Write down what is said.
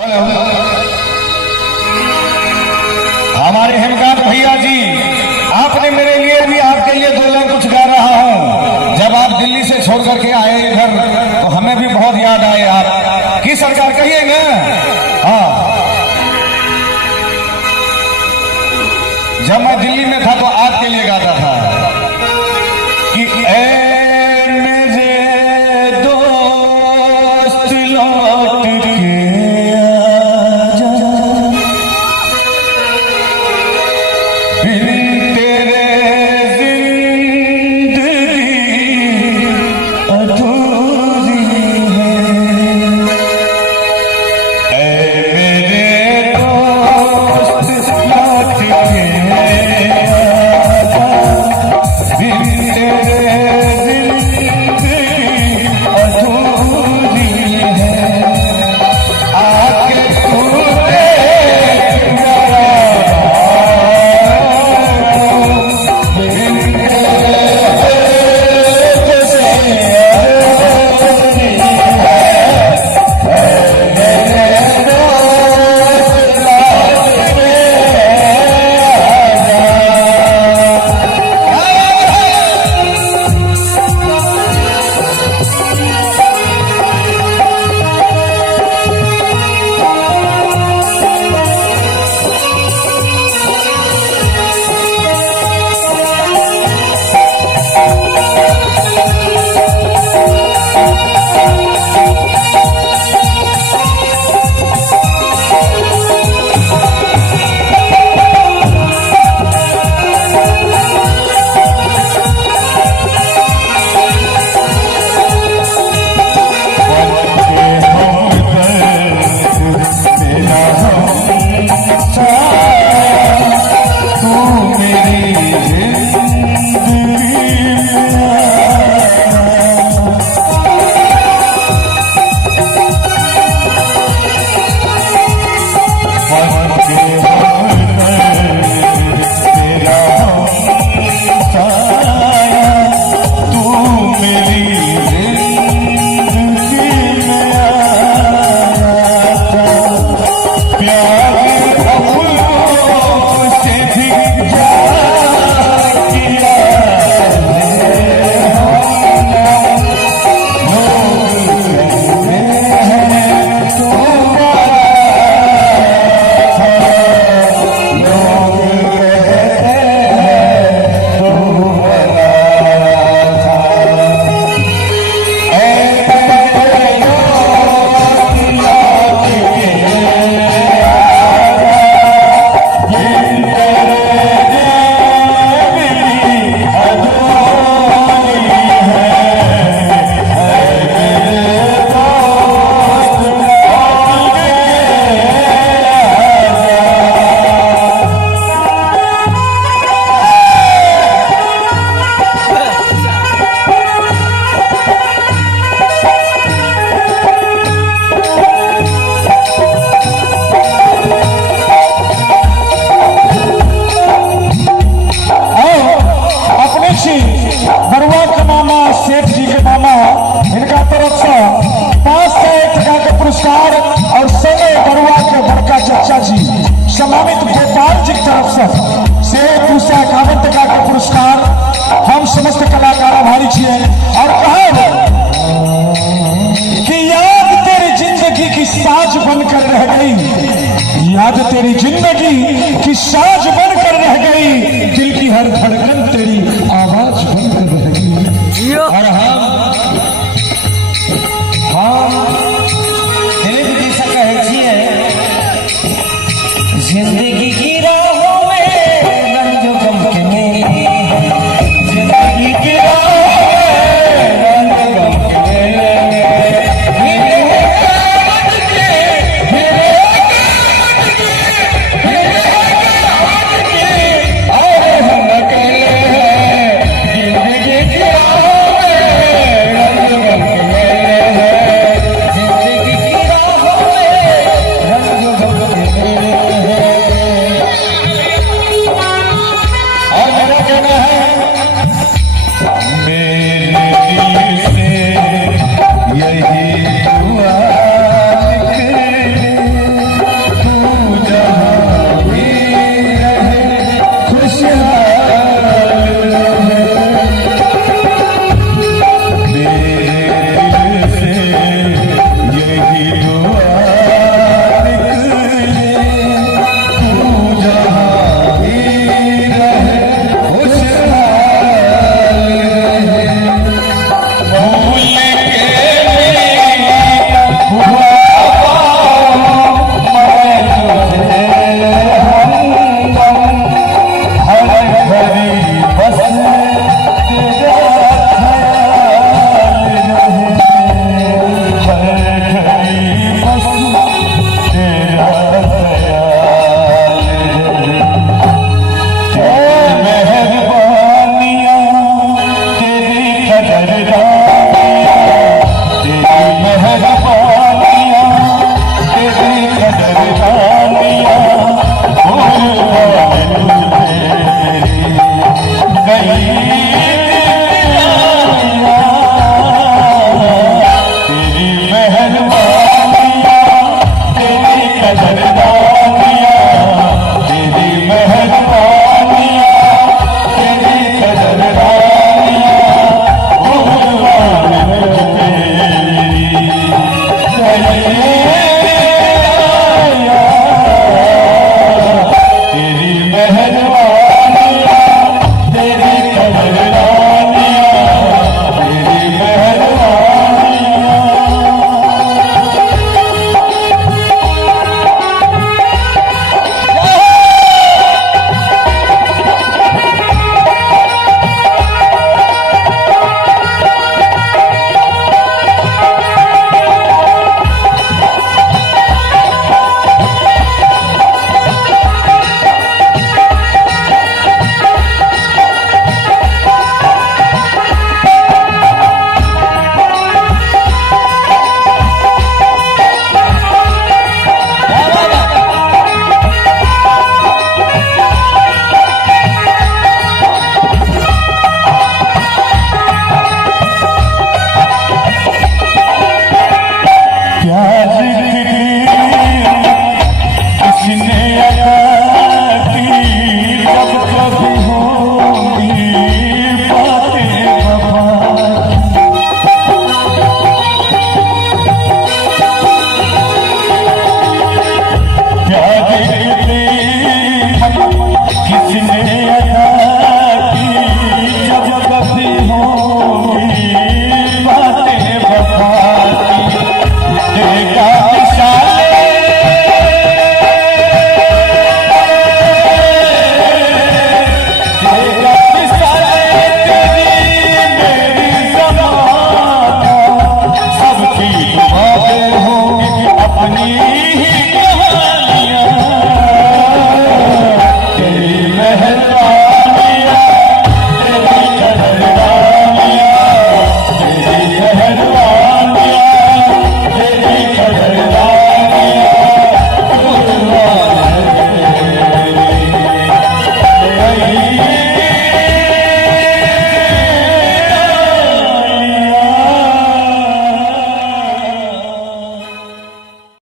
हमारे हेमकांत भैया जी, आपने मेरे लिए भी आपके लिए दो लाइन कुछ गा रहा हूं। जब आप दिल्ली से छोड़ करके आए इधर तो हमें भी बहुत याद आए आप की सरकार, कहिए ना। हाँ, जब मैं दिल्ली में था तो आपके लिए गाता था कि बरुआ के मामा सेठ जी के मामा, इनका तरफ से 501 टका के पुरस्कार और संगे बरुआ के बड़का चचा जी सम्मानित गोपाल जी की तरफ से 251 टका के पुरस्कार हम समस्त कलाकार आभारी छिए। और कहा कि याद तेरी जिंदगी की साज बनकर रह गई, याद तेरी जिंदगी की साज